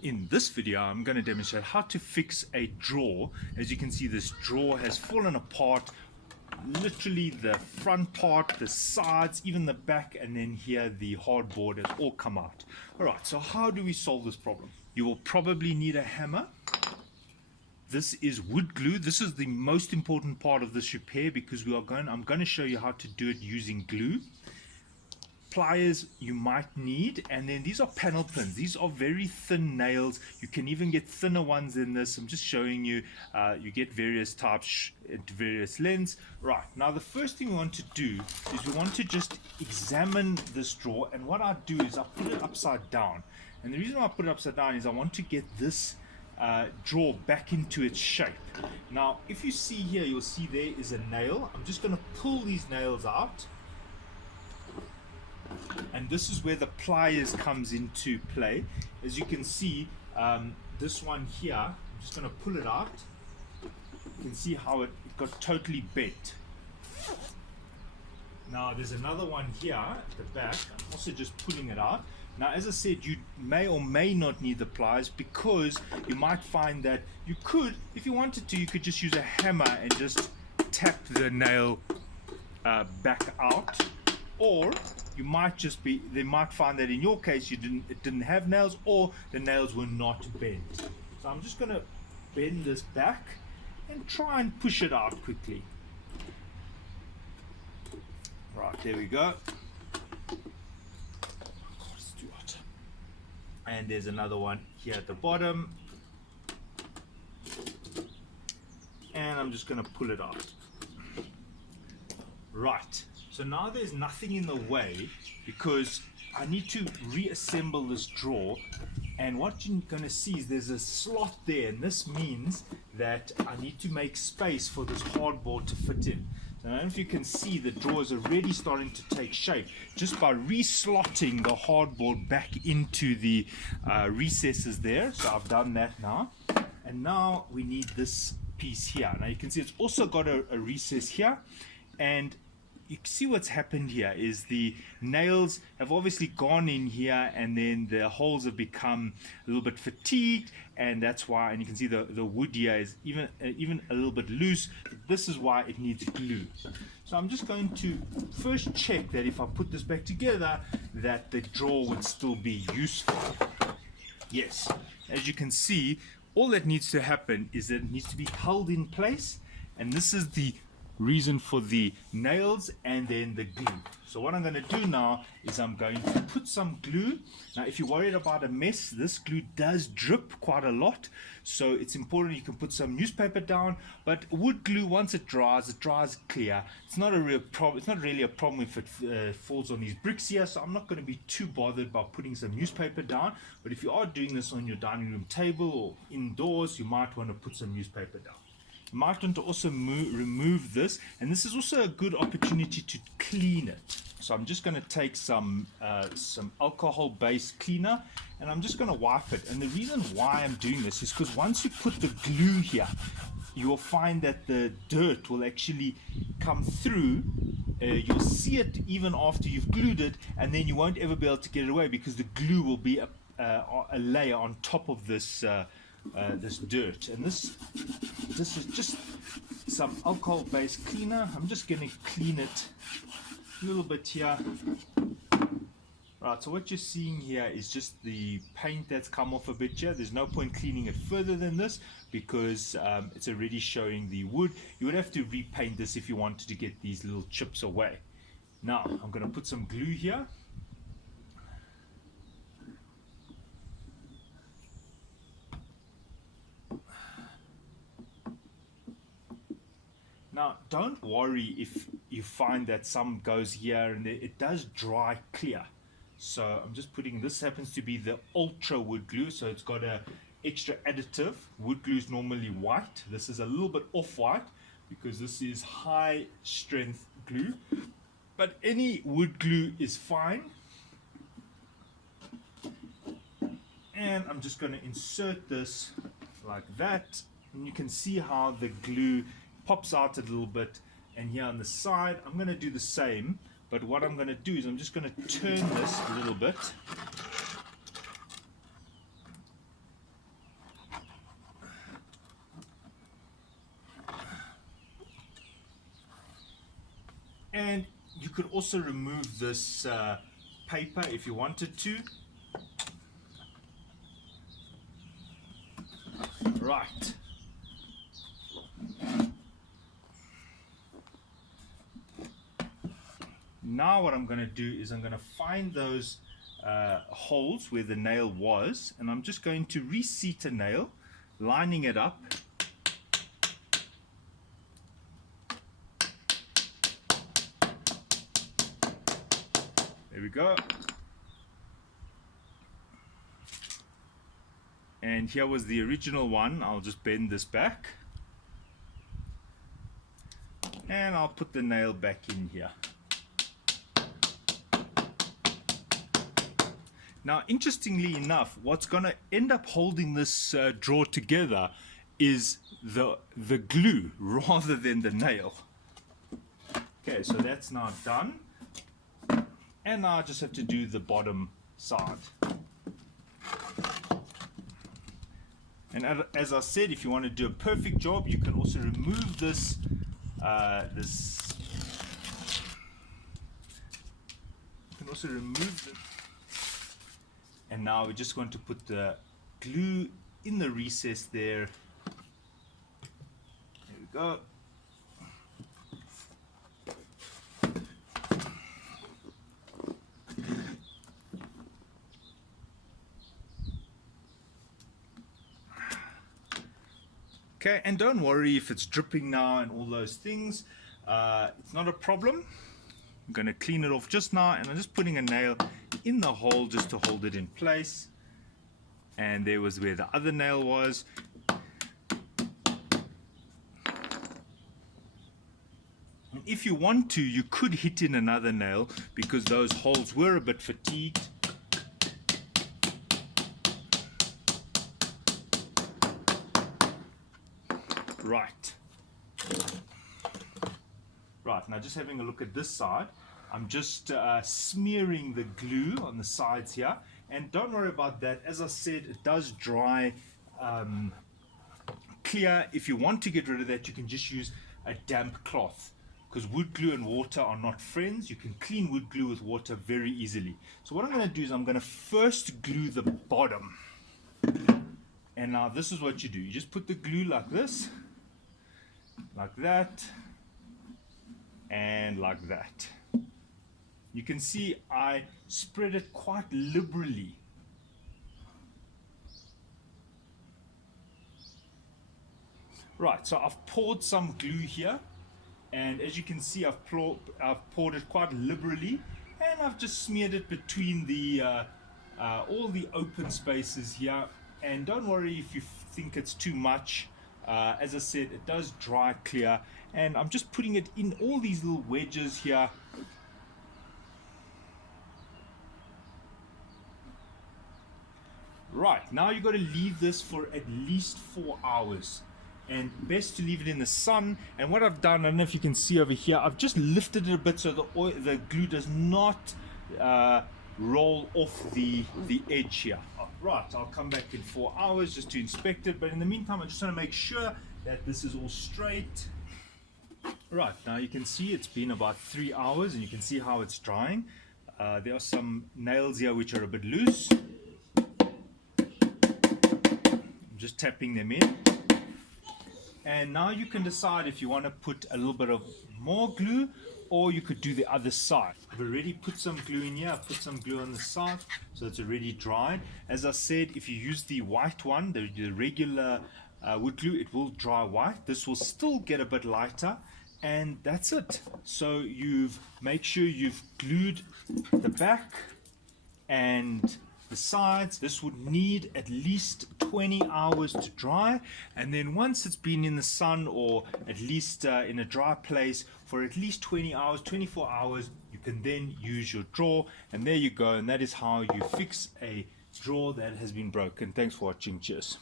In this video, I'm going to demonstrate how to fix a drawer. As you can see, this drawer has fallen apart. Literally the front part, the sides, even the back, and then here the hardboard has all come out. Alright, so how do we solve this problem? You will probably need a hammer. This is wood glue. This is the most important part of this repair because I'm going to show you how to do it using glue. Pliers you might need, and then these are panel pins. These are very thin nails. You can even get thinner ones than this. I'm just showing you. You get various types at various lengths. Right, now the first thing we want to do is we want to just examine this drawer, and what I do is I put it upside down. And the reason why I put it upside down is I want to get this drawer back into its shape. Now if you see here, you'll see there is a nail. I'm just going to pull these nails out, and this is where the pliers comes into play. As you can see, this one here, I'm just going to pull it out. You can see how it got totally bent. Now there's another one here at the back. I'm also just pulling it out. Now, as I said, you may or may not need the pliers because you might find that you could, if you wanted to, you could just use a hammer and just tap the nail back out. Or you might they might find that in your case it didn't have nails, or the nails were not bent. So I'm just going to bend this back and try and push it out quickly. Right, there we go. And there's another one here at the bottom, and I'm just going to pull it out. Right, so now there's nothing in the way because I need to reassemble this drawer, and what you're going to see is there's a slot there, and this means that I need to make space for this hardboard to fit in. So I don't know if you can see, the drawer is already starting to take shape just by reslotting the hardboard back into the recesses there. So I've done that now, and now we need this piece here. Now you can see it's also got a recess here, and you see what's happened here is the nails have obviously gone in here, and then the holes have become a little bit fatigued, and that's why, and you can see the wood here is even a little bit loose. This is why it needs glue. So I'm just going to first check that if I put this back together, that the drawer would still be useful. Yes, as you can see, all that needs to happen is that it needs to be held in place, and this is the reason for the nails and then the glue. So what I'm going to do now is I'm going to put some glue. Now if you're worried about a mess, this glue does drip quite a lot, so it's important you can put some newspaper down. But wood glue, once it dries clear. It's not a real problem. It's not really a problem if it falls on these bricks here, so I'm not going to be too bothered by putting some newspaper down. But if you are doing this on your dining room table or indoors, you might want to put some newspaper down. You might want to also remove this, and this is also a good opportunity to clean it. So I'm just going to take some alcohol-based cleaner, and I'm just going to wipe it. And the reason why I'm doing this is because once you put the glue here, you will find that the dirt will actually come through. You'll see it even after you've glued it, and then you won't ever be able to get it away because the glue will be a layer on top of this this dirt. And this is just some alcohol-based cleaner. I'm just going to clean it a little bit here. Right, so what you're seeing here is just the paint that's come off a bit here. There's no point cleaning it further than this because it's already showing the wood. You would have to repaint this if you wanted to get these little chips away. Now I'm going to put some glue here. Now, don't worry if you find that some goes here and there. It does dry clear. So I'm just putting, this happens to be the ultra wood glue, so it's got a extra additive. Wood glue is normally white. This is a little bit off-white because this is high strength glue. But any wood glue is fine. And I'm just going to insert this like that. And you can see how the glue pops out a little bit, and here on the side I'm going to do the same, but what I'm going to do is I'm just going to turn this a little bit also remove this paper if you wanted to. Right. Now what I'm going to do is I'm going to find those holes where the nail was, and I'm just going to reseat a nail, lining it up. There we go. And here was the original one. I'll just bend this back. And I'll put the nail back in here. Now, interestingly enough, what's going to end up holding this drawer together is the glue rather than the nail. Okay, so that's now done. And now I just have to do the bottom side. And as I said, if you want to do a perfect job, you can also remove this and now we're just going to put the glue in the recess there. There we go. Okay, and don't worry if it's dripping now and all those things. It's not a problem. I'm going to clean it off just now, and I'm just putting a nail in the hole just to hold it in place. And there was where the other nail was. And if you want to, you could hit in another nail because those holes were a bit fatigued. Right. Right, now just having a look at this side, I'm just smearing the glue on the sides here, and don't worry about that. As I said, it does dry clear. If you want to get rid of that, you can just use a damp cloth, because wood glue and water are not friends. You can clean wood glue with water very easily. So what I'm going to do is I'm going to first glue the bottom. And now this is what you do. You just put the glue like this, like that, and like that. You can see I spread it quite liberally. Right, so I've poured some glue here, and as you can see I've poured it quite liberally, and I've just smeared it between the all the open spaces here. And don't worry if you think it's too much. As I said, it does dry clear, and I'm just putting it in all these little wedges here. Right, now you've got to leave this for at least 4 hours, and best to leave it in the sun. And what I've done, I don't know if you can see over here, I've just lifted it a bit so the glue does not roll off the edge here. Right, I'll come back in 4 hours just to inspect it, but in the meantime I just want to make sure that this is all straight. Right, now you can see it's been about 3 hours, and you can see how it's drying. There are some nails here which are a bit loose. I'm just tapping them in. And now you can decide if you want to put a little bit of more glue, or you could do the other side. I've already put some glue in here. I've put some glue on the side, so it's already dried. As I said, if you use the white one, the regular wood glue, it will dry white. This will still get a bit lighter, and that's it. So make sure you've glued the back and the sides. This would need at least 20 hours to dry, and then once it's been in the sun, or at least in a dry place for at least 20 hours, 24 hours, you can then use your drawer. And there you go, and that is how you fix a drawer that has been broken. Thanks for watching. Cheers.